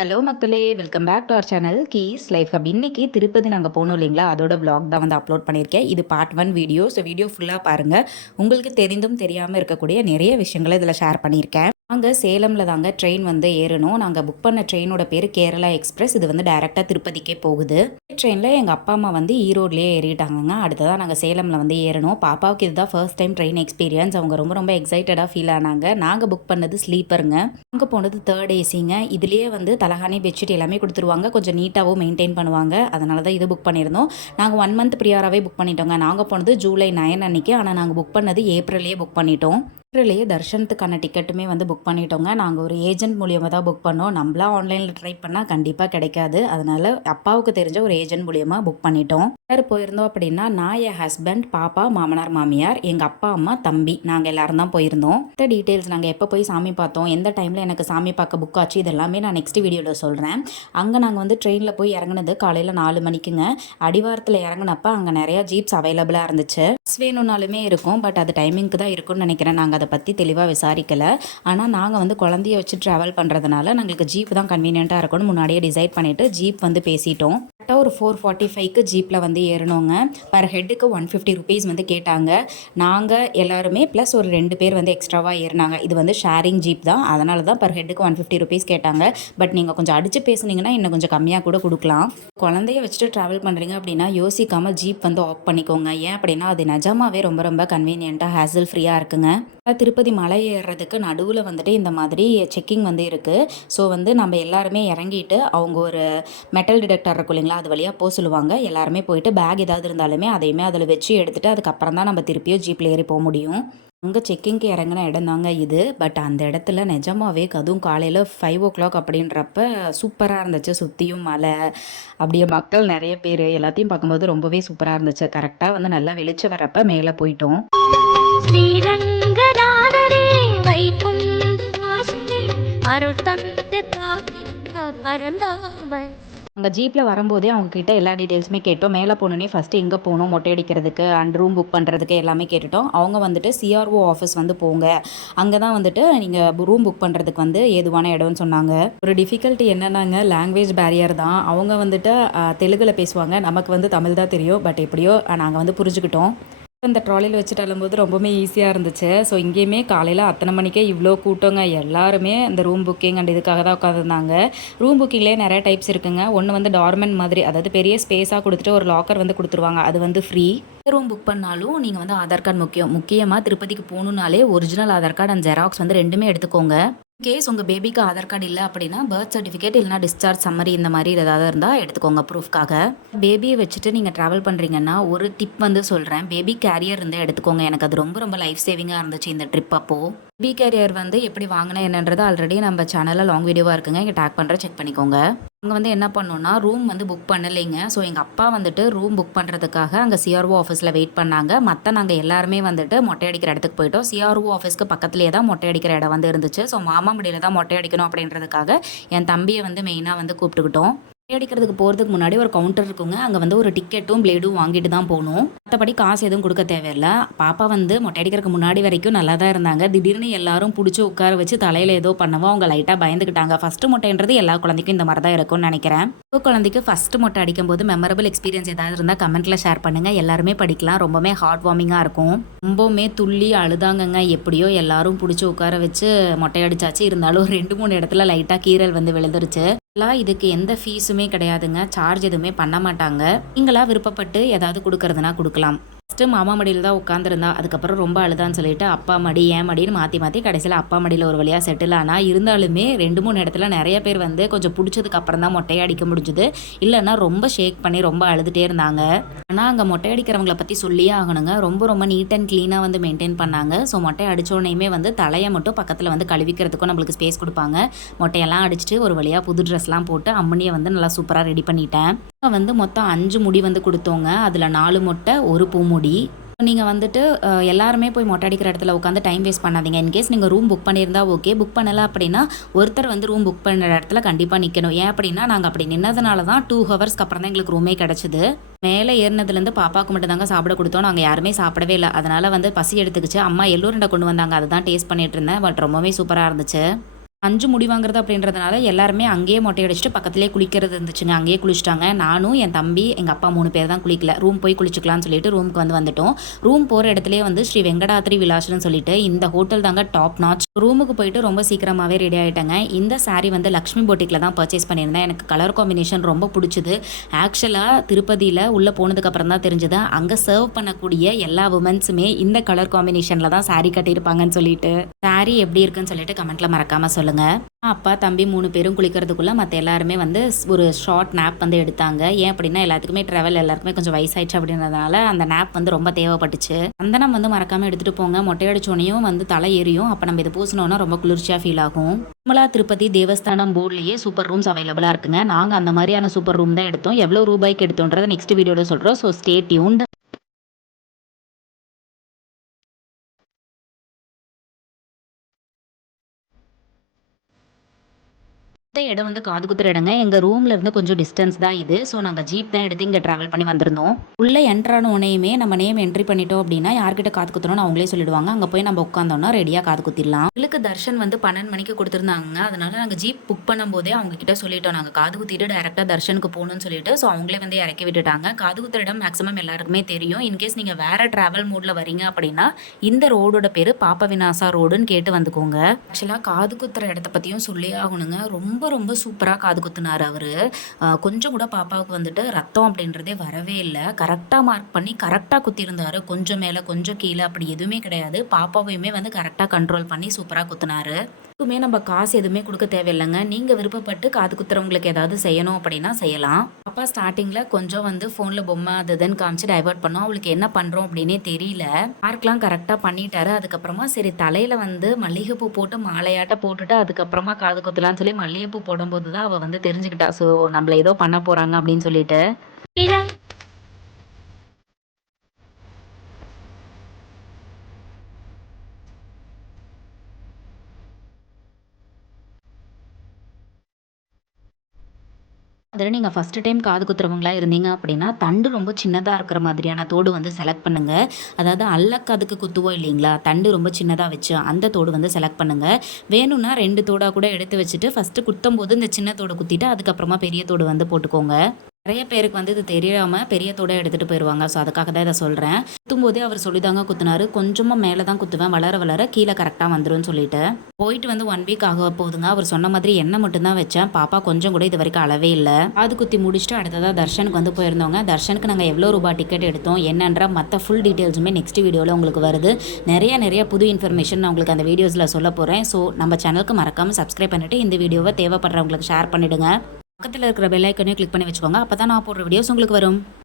Hello மக்களே! Welcome back to our channel Keys Life Hub. இன்னைக்கு திருப்பதி நாங்க போனோம் இல்லைங்களா? அதோட விளாக் தான் வந்து அப்லோட் பண்ணியிருக்கேன். இது பார்ட் 1 வீடியோ. ஸோ வீடியோ ஃபுல்லா பாருங்க. உங்களுக்கு தெரிந்தும் தெரியாம இருக்கக்கூடிய நிறைய விஷயங்கள இதில ஷேர் பண்ணியிருக்கேன். நாங்க சேலம்ல தாங்க ட்ரெயின் வந்து ஏறணும். நாங்க புக் பண்ண ட்ரெயினோட பேரு கேரளா எக்ஸ்பிரஸ். இது வந்து டைரக்ட்டா திருப்பதிக்கே போகுது. ட்ரெயின்ல எங்க அப்பா, அம்மா வந்து ஈரோட்லயே ஏறிட்டாங்கங்க. அடுத்ததா நாங்க சேலம்ல வந்து ஏறணும். பாப்பாவுக்கு இதுதான் ஃபர்ஸ்ட் டைம் ட்ரெயின் எக்ஸ்பீரியன்ஸ். அவங்க ரொம்ப எக்ஸைட்டடா ஃபீல் ஆனாங்க. நாங்க புக் பண்ணது ஸ்லீப்பருங்க. அங்க போனது 3rd ஏசிங்க. இதுலயே வந்து தலகாணி, பெட்ஷீட் எல்லாமே குடுத்துருவாங்க. கொஞ்சம் நீட்டாவும் மெயின்டெயின் பண்ணுவாங்க. அதனால தான் இது புக் பண்ணியிருந்தோம். நாங்க 1 மந்த் ப்ரியாராவே புக் பண்ணிட்டோங்க. நாங்க போனது ஜூலை 9 அன்னைக்கு. ஆனா நாங்க புக் பண்ணது ஏப்ரல்லயே புக் பண்ணிட்டோம். ஏப்ரல்லயே தர்ஷனத்துக்கான டிக்கெட்டுமே வந்து புக் பண்ணிட்டோங்க. நாங்க ஒரு ஏஜென்ட் மூலியமா தான் புக் பண்ணோம். நம்மளா ஆன்லைன்ல ட்ரை பண்ணா கண்டிப்பா கிடைக்காது. அதனால அப்பாவுக்கு தெரிஞ்ச ஒரு ஏஜென்ட் மூலியமா புக் பண்ணிட்டோம். யார் போயிருந்தோம் அப்படின்னா, நான், என் ஹஸ்பண்ட், பாப்பா, மாமனார், மாமியார், எங்க அப்பா, அம்மா, தம்பி, நாங்க எல்லாரும் தான் போயிருந்தோம். இந்த டீட்டெயில்ஸ் நாங்க எப்போ போய் சாமி பார்த்தோம், எந்த டைம்ல எனக்கு சாமி பார்க்க புக் ஆச்சு, இதெல்லாமே நான் நெக்ஸ்ட் வீடியோல சொல்றேன். அங்க நாங்க வந்து ட்ரெயின்ல போய் இறங்குனது காலையில 4 மணிக்குங்க. அடிவாரத்துல இறங்குனப்ப அங்க நிறைய ஜீப்ஸ் அவைலபிளா இருந்துச்சு. பஸ் வேணும்னாலுமே இருக்கும். பட் அது டைமிங்க்கு தான் இருக்கும்னு நினைக்கிறேன். நாங்க அதை பத்தி தெளிவா விசாரிக்கல. ஆனா நாங்க வந்து குழந்தைய வச்சு டிராவல் பண்றதுனால எங்களுக்கு ஜீப் தான் கன்வீனியன்ட்டா இருக்கும்னு முன்னாடியே டிசைட் பண்ணிட்டு ஜீப் வந்து பேசிட்டோம். கரெக்டாக ஒரு 4:45க்கு ஜீப்பில் வந்து ஏறணுங்க. பர் ஹெட்டுக்கு 150 ருபீஸ் வந்து கேட்டாங்க. நாங்கள் எல்லாருமே ப்ளஸ் ஒரு 2 பேர் வந்து எக்ஸ்ட்ராவாக ஏறினாங்க. இது வந்து ஷேரிங் ஜீப் தான். அதனால தான் பர் ஹெட்டுக்கு 150 ருபீஸ் கேட்டாங்க. பட் நீங்கள் கொஞ்சம் அடித்து பேசுனீங்கன்னா இன்னும் கொஞ்சம் கம்மியாக கூட கொடுக்கலாம். குழந்தைய வச்சுட்டு ட்ராவல் பண்ணுறீங்க அப்படின்னா யோசிக்காமல் ஜீப் வந்து ஆஃப் பண்ணிக்கோங்க. ஏன் அப்படின்னா அது நிஜமாவே ரொம்ப கன்வீனியண்ட்டாக ஹேசல் ஃப்ரீயாக இருக்குங்க. திருப்பதி மலை ஏறுறதுக்கு நடுவில் வந்துட்டு இந்த மாதிரி செக்கிங் வந்து இருக்குது. ஸோ வந்து நம்ம எல்லாருமே இறங்கிட்டு அவங்க ஒரு மெட்டல் டிடெக்டர் இருக்கும் இல்லைங்களா, அது வழியாக போக சொல்லுவாங்க. எல்லாருமே போயிட்டு பேக் ஏதாவது இருந்தாலுமே அதையுமே அதில் வச்சு எடுத்துகிட்டு அதுக்கப்புறம் தான் நம்ம திருப்பியும் ஜீப்பில் ஏறி போக முடியும். அங்கே செக்கிங்க்கு இறங்கின இடம் தாங்க இது. பட் அந்த இடத்துல நிஜமாவே அதுவும் காலையில் 5 o'clock அப்படின்றப்ப சூப்பராக இருந்துச்சு. சுற்றியும் மலை, அப்படியே மக்கள் நிறைய பேர், எல்லாத்தையும் பார்க்கும்போது ரொம்பவே சூப்பராக இருந்துச்சு. கரெக்டாக வந்து நல்லா வெளிச்சம் வரப்ப மேலே போயிட்டோம். ஸ்ரீரங்கநாதரே வைக்கும் அங்கே ஜீப்பில் வரும்போதே அவங்கக்கிட்ட எல்லா டீட்டெயில்ஸுமே கேட்டோம். மேலே போனோன்னே ஃபஸ்ட்டு எங்கே போகணும் மொட்டை அடிக்கிறதுக்கு அண்ட் ரூம் புக் பண்ணுறதுக்கு எல்லாமே கேட்டுட்டோம். அவங்க வந்துட்டு சிஆர்ஓ ஆஃபீஸ் வந்து போங்க, அங்கே தான் வந்துட்டு நீங்கள் ரூம் புக் பண்ணுறதுக்கு வந்து ஏதுவான இடம்னு சொன்னாங்க. ஒரு டிஃபிகல்ட்டி என்னன்னாங்க, லாங்குவேஜ் பேரியர் தான். அவங்க வந்துட்டு தெலுங்கில் பேசுவாங்க, நமக்கு வந்து தமிழ் தான் தெரியும். பட் எப்படியோ நாங்கள் வந்து புரிஞ்சுக்கிட்டோம். இந்த ட்ராலியில் வச்சுட்டு அழும்போது ரொம்பவே ஈஸியாக இருந்துச்சு. ஸோ இங்கேயுமே காலையில் அத்தனை மணிக்கே இவ்வளோ கூட்டங்க. எல்லாருமே இந்த ரூம் புக்கிங் அண்ட் இதுக்காக தான் உட்காந்துருந்தாங்க. ரூம் புக்கிங்லேயே நிறைய டைப்ஸ் இருக்குங்க. ஒன்று வந்து டார்மெண்ட் மாதிரி, அதாவது பெரிய ஸ்பேஸாக கொடுத்துட்டு ஒரு லாக்கர் வந்து கொடுத்துருவாங்க. அது வந்து ஃப்ரீ. ரூம் புக் பண்ணாலும் நீங்கள் வந்து ஆதார் கார்டு முக்கியமாக திருப்பதிக்கு போகணுன்னாலே original Aadhaar card and xerox வந்து 2மே எடுத்துக்கோங்க. கேஸ் உங்கள் பேபிக்கு ஆதார் கார்டு இல்லை அப்படின்னா பர்த் சர்டிஃபிகேட் இல்லைனா டிஸ்சார்ஜ் சம்மரி இந்த மாதிரி ஏதாவது இருந்தால் எடுத்துக்கோங்க ப்ரூஃப்காக. பேபியை வச்சுட்டு நீங்கள் ட்ராவல் பண்ணுறீங்கன்னா ஒரு டிப் வந்து சொல்கிறேன். பேபி கேரியர் இருந்தால் எடுத்துக்கோங்க. எனக்கு அது ரொம்ப லைஃப் சேவிங்காக இருந்துச்சு இந்த ட்ரிப் அப்போது. பேபி கேரியர் வந்து எப்படி வாங்கினேன் என்னன்றது ஆல்ரெடி நம்ம சேனலில் லாங் வீடியோவாக இருக்குங்க. இங்கே டேக் பண்ணுற செக் பண்ணிக்கோங்க. அங்கே வந்து என்ன பண்ணோன்னா ரூம் வந்து புக் பண்ணலைங்க. ஸோ எங்கள் அப்பா வந்துட்டு ரூம் புக் பண்ணுறதுக்காக அங்கே சிஆர்ஓ ஆஃபீஸில் வெயிட் பண்ணாங்க. மற்ற நாங்கள் எல்லாருமே வந்துட்டு மொட்டை அடிக்கிற இடத்துக்கு போயிட்டோம். சிஆர்ஓ ஆஃபீஸ்க்கு பக்கத்துலேயே தான் மொட்டை அடிக்கிற இடம் வந்து இருந்துச்சு. ஸோ மாமா முடியல தான் மொட்டை அடிக்கணும் அப்படின்றதுக்காக என் தம்பியை வந்து மெயினாக வந்து கூப்பிட்டுக்கிட்டோம். மொட்டை அடிக்கிறதுக்கு போகிறதுக்கு முன்னாடி ஒரு கவுண்டர் இருக்குங்க. அங்கே வந்து ஒரு டிக்கெட்டும் பிளேடும் வாங்கிட்டு தான் போகணும். மற்றபடி காசு எதுவும் கொடுக்க தேவையில்லை. பாப்பா வந்து மொட்டை அடிக்கிறதுக்கு முன்னாடி வரைக்கும் நல்லா தான் இருந்தாங்க. திடீர்னு எல்லாரும் பிடிச்சி உட்கார வச்சு தலையில் ஏதோ பண்ணவும் அவங்க லைட்டாக பயந்துக்கிட்டாங்க. ஃபஸ்ட்டு மொட்டைன்றது எல்லா குழந்தைக்கும் இந்த மாதிரி தான் இருக்கும்னு நினைக்கிறேன். குழந்தைக்கு ஃபஸ்ட்டு மொட்டை அடிக்கும் போது மெமரபிள் எக்ஸ்பீரியன்ஸ் ஏதாவது இருந்தால் கமெண்ட்டில் ஷேர் பண்ணுங்கள். எல்லாருமே படிக்கலாம். ரொம்பவே ஹார்ட் வார்மிங்காக இருக்கும். ரொம்பவுமே துள்ளி அழுதாங்கங்க. எப்படியோ எல்லாரும் பிடிச்சி உட்கார வச்சு மொட்டை அடிச்சாச்சு. இருந்தாலும் 2-3 இடத்துல லைட்டாக கீரல் வந்து விழுந்துருச்சு. இதுக்கு எந்த ஃபீஸுமே கிடையாதுங்க. சார்ஜ் எதுவுமே பண்ண மாட்டாங்க. நீங்களா விருப்பப்பட்டு ஏதாவது கொடுக்கறதுனா கொடுக்கலாம். ஃபஸ்ட்டு மாமா மடியில் தான் உட்காந்துருந்தா. அதுக்கப்புறம் ரொம்ப அழுதான்னு சொல்லிட்டு அப்பா மடி ஏன் மடின்னு மாற்றி கடைசியில் அப்பா மடியில் ஒரு வழியாக செட்டில் ஆனால் இருந்தாலுமே 2-3 இடத்துல நிறைய பேர் வந்து கொஞ்சம் பிடிச்சதுக்கு அப்புறம் தான் மொட்டையை அடிக்க முடிஞ்சுது. இல்லைன்னா ரொம்ப ஷேக் பண்ணி ரொம்ப அழுதுகிட்டே இருந்தாங்க. ஆனால் அங்கே மொட்டை அடிக்கிறவங்கள பற்றி சொல்லியே ஆகணுங்க. ரொம்ப நீட் அண்ட் க்ளீனாக வந்து மெயின்டைன் பண்ணாங்க. ஸோ மொட்டை அடித்தோடனேயுமே வந்து தலையை மட்டும் பக்கத்தில் வந்து கழுவிக்கிறதுக்கும் நம்மளுக்கு ஸ்பேஸ் கொடுப்பாங்க. மொட்டையெல்லாம் அடிச்சுட்டு ஒரு வழியாக புது ட்ரெஸ்லாம் போட்டு அம்மனியை வந்து நல்லா சூப்பராக ரெடி பண்ணிட்டேன். வந்து மொத்தம் 5 முடி வந்து கொடுத்தோங்க. அதில் 4 மொட்டை 1 பூமுடி. நீங்கள் வந்துட்டு எல்லாருமே போய் மொட்டை அடிக்கிற இடத்துல உட்காந்து டைம் வேஸ்ட் பண்ணாதீங்க. இன்கேஸ் நீங்கள் ரூம் புக் பண்ணியிருந்தா ஓகே, புக் பண்ணலை அப்படின்னா ஒருத்தர் வந்து ரூம் புக் பண்ணுற இடத்துல கண்டிப்பாக நிற்கணும். ஏன் அப்படின்னா நாங்கள் அப்படி நின்னதுனால தான் 2 ஹவர்ஸ்க்கு அப்புறம் தான் எங்களுக்கு ரூமே கிடச்சிது. மேலே ஏறினதுலேருந்து பாப்பாவுக்கு மட்டும் தாங்க சாப்பிட கொடுத்தோம். நாங்கள் யாருமே சாப்பிடவே இல்லை. அதனால் வந்து பசி எடுத்துக்கிச்சு. அம்மா எள்ளூருண்டை கொண்டு வந்தாங்க. அதுதான் டேஸ்ட் பண்ணிட்டு இருந்தேன். பட் ரொம்பவே சூப்பராக இருந்துச்சு. 5 முடி வாங்குறது அப்படின்றதுனால எல்லாருமே அங்கேயே மொட்டை அடிச்சுட்டு பக்கத்துலேயே குளிக்கிறது இருந்துச்சுங்க. அங்கேயே குளிச்சுட்டாங்க. நானும், என் தம்பி, எங்கள் அப்பா 3 பேர் தான் குளிக்கல. ரூம் போய் குளிச்சுக்கலாம்னு சொல்லிட்டு ரூமுக்கு வந்துட்டோம். ரூம் போகிற இடத்துலேயே வந்து ஸ்ரீ வெங்கடாத்ரி விலாஸ்னு சொல்லிட்டு இந்த ஹோட்டல் தாங்க டாப் நாச். ரூமுக்கு போயிட்டு ரொம்ப சீக்கிரமாகவே ரெடி ஆகிட்டேங்க. இந்த சாரீ வந்து லக்ஷ்மி பொட்டிக்கில் தான் பர்ச்சேஸ் பண்ணியிருந்தேன். எனக்கு கலர் காம்பினேஷன் ரொம்ப பிடிச்சிது. ஆக்சுவலாக திருப்பதியில் உள்ளே போனதுக்கப்புறம் தான் தெரிஞ்சது அங்கே சர்வ் பண்ணக்கூடிய எல்லா உமன்ஸுமே இந்த கலர் காம்பினேஷனில் தான் சாரீ கட்டியிருப்பாங்கன்னு சொல்லிட்டு. சாரீ எப்படி இருக்குன்னு சொல்லிட்டு கமெண்ட்டில் மறக்காமல் சொல்லுங்கள். அப்பா தம்பி 3 பேரும் குளிக்கிறதுக்குள்ள மற்ற எல்லாருமே வந்து ஒரு ஷார்ட் நேப் வந்து எடுத்தாங்க. ஏன் அப்படின்னா எல்லாத்துக்குமே ட்ராவல் எல்லாருக்குமே கொஞ்சம் வயசாயிடுச்சு அப்படின்றதுனால அந்த நேப் வந்து ரொம்ப தேவைப்பட்டுச்சு. சந்தனம் வந்து மறக்காம எடுத்துட்டு போங்க. மொட்டையடிச்சோனையும் வந்து தலை ஏறியும். அப்போ நம்ம இது பூசினோன்னா ரொம்ப குளிர்ச்சியாக ஃபீல் ஆகும். திருமலா திருப்பதி தேவஸ்தானம் போர்ட்லேயே சூப்பர் ரூம்ஸ் அவைலபிளாக இருக்குங்க. நாங்கள் அந்த மாதிரியான சூப்பர் ரூம் தான் எடுத்தோம். எவ்வளோ ரூபாய்க்கு எடுத்தோன்றதை நெக்ஸ்ட் வீடியோவில் சொல்கிறோம். So stay tuned. இந்த இடம் வந்து காது குத்துற இடங்க. எங்கள் ரூம்ல இருந்து கொஞ்சம் டிஸ்டன்ஸ் தான் இது. ஸோ நாங்கள் ஜீப் தான் எடுத்து இங்கே ட்ராவல் பண்ணி வந்திருந்தோம். உள்ளே என்ட்ரான உடனேயுமே நம்ம நேம் என்ட்ரி பண்ணிட்டோம் அப்படின்னா யார்கிட்ட காது குத்தணும்னு அவங்களே சொல்லிடுவாங்க. அங்கே போய் நம்ம உட்காந்தோம்னா ரெடியாக காது குத்திடலாம். எங்களுக்கு தர்ஷன் வந்து 12 மணிக்கு கொடுத்துருந்தாங்க. அதனால நாங்கள் ஜீப் புக் பண்ணும்போதே அவங்க கிட்ட சொல்லிட்டோம் நாங்கள் காது குத்திட்டு டேரெக்டாக தர்ஷனுக்கு போகணும்னு சொல்லிட்டு. ஸோ அவங்களே வந்து இறக்கி விட்டுட்டாங்க. காது குத்துற இடம் மேக்ஸிமம் எல்லாருக்குமே தெரியும். இன்கேஸ் நீங்கள் வேறு ட்ராவல் மூடில் வரீங்க அப்படின்னா இந்த ரோடோட பேர் பாப்ப விநாசா ரோடுன்னு கேட்டு வந்துக்கோங்க. ஆக்சுவலாக காது குத்துற இடத்த பற்றியும் சொல்லி ஆகணுங்க. ரொம்ப ரொம்ப சூப்பராக காது குத்துனார் அவர். கொஞ்சம் கூட பாப்பாவுக்கு வந்துட்டு ரத்தம் அப்படின்றதே வரவே இல்லை. கரெக்டாக மார்க் பண்ணி கரெக்டாக குத்திருந்தார். கொஞ்சம் மேலே கொஞ்சம் கீழே அப்படி எதுவுமே கிடையாது. பாப்பாவையுமே வந்து கரெக்டாக கண்ட்ரோல் பண்ணி சூப்பராக குத்துனார். எதுவுமே நம்ம காசு எதுவுமே கொடுக்க தேவையில்லைங்க. நீங்கள் விருப்பப்பட்டு காது குத்துறவங்களுக்கு ஏதாவது செய்யணும் அப்படின்னா செய்யலாம். பாப்பா ஸ்டார்டிங்கில் கொஞ்சம் வந்து ஃபோனில் பொம்மை அது இதுன்னு காமிச்சு டைவர்ட் பண்ணோம். அவளுக்கு என்ன பண்ணுறோம் அப்படின்னே தெரியல. மார்க்லாம் கரெக்டாக பண்ணிட்டாரு. அதுக்கப்புறமா சரி தலையில் வந்து மல்லிகைப்பூ போட்டு மாலையாட்ட போட்டுட்டு அதுக்கப்புறமா காது குத்தலான்னு சொல்லி மல்லிகைப்பூ போடும்போது தான் அவள் வந்து தெரிஞ்சுக்கிட்டா. ஸோ நம்மள ஏதோ பண்ண போகிறாங்க அப்படின்னு சொல்லிட்டு. அதில் நீங்கள் ஃபஸ்ட்டு டைம் காது குத்துறவங்களா இருந்தீங்க அப்படின்னா தண்டு ரொம்ப சின்னதாக இருக்கிற மாதிரியான தோடு வந்து செலக்ட் பண்ணுங்கள். அதாவது அல்லக்காதுக்கு குத்துவோம் இல்லைங்களா, தண்டு ரொம்ப சின்னதாக வச்சு அந்த தோடு வந்து செலக்ட் பண்ணுங்கள். வேணும்னா 2 தோடாக கூட எடுத்து வச்சுட்டு ஃபஸ்ட்டு குத்தும் போது இந்த சின்ன தோடு குத்திட்டு அதுக்கப்புறமா பெரிய தோடு வந்து போட்டுக்கோங்க. நிறைய பேருக்கு வந்து இது தெரியாமல் பெரிய தோடை எடுத்துகிட்டு போயிடுவாங்க. ஸோ அதுக்காக தான் இதை சொல்கிறேன். குத்தும்போதே அவர் சொல்லிதாங்க குத்துனாரு. கொஞ்சமாக மேலே தான் குத்துவேன், வளர வளர கீழே கரெக்டாக வந்துடும் சொல்லிட்டு. போயிட்டு வந்து 1 வீக் ஆக போகுதுங்க. அவர் சொன்ன மாதிரி எண்ணெய் மட்டும்தான் வச்சேன். பாப்பா கொஞ்சம் கூட இது வரைக்கும் அளவே இல்லை. காது குத்தி முடிச்சுட்டு அடுத்ததாக தர்ஷனுக்கு வந்து போயிருந்தோங்க. தர்ஷனுக்கு நாங்கள் எவ்வளோ ரூபாய் டிக்கெட் எடுத்தோம் என்னன்ற மற்ற ஃபுல் டீட்டெயில்ஸுமே நெக்ஸ்ட் வீடியோவில் உங்களுக்கு வருது. நிறைய புது இன்ஃபர்மேஷன் நான் உங்களுக்கு அந்த வீடியோஸில் சொல்ல போகிறேன். ஸோ நம்ம சேனலுக்கு மறக்காமல் சப்ஸ்கிரைப் பண்ணிவிட்டு இந்த வீடியோவை தேவைப்படுறவங்களுக்கு ஷேர் பண்ணிவிடுங்க. பக்கத்தில் இருக்கிற பெல் ஐக்கனையும் கிளிக் பண்ணி வச்சுக்கோங்க. அப்போ தான் நான் போடுற வீடியோஸ் உங்களுக்கு வரும்.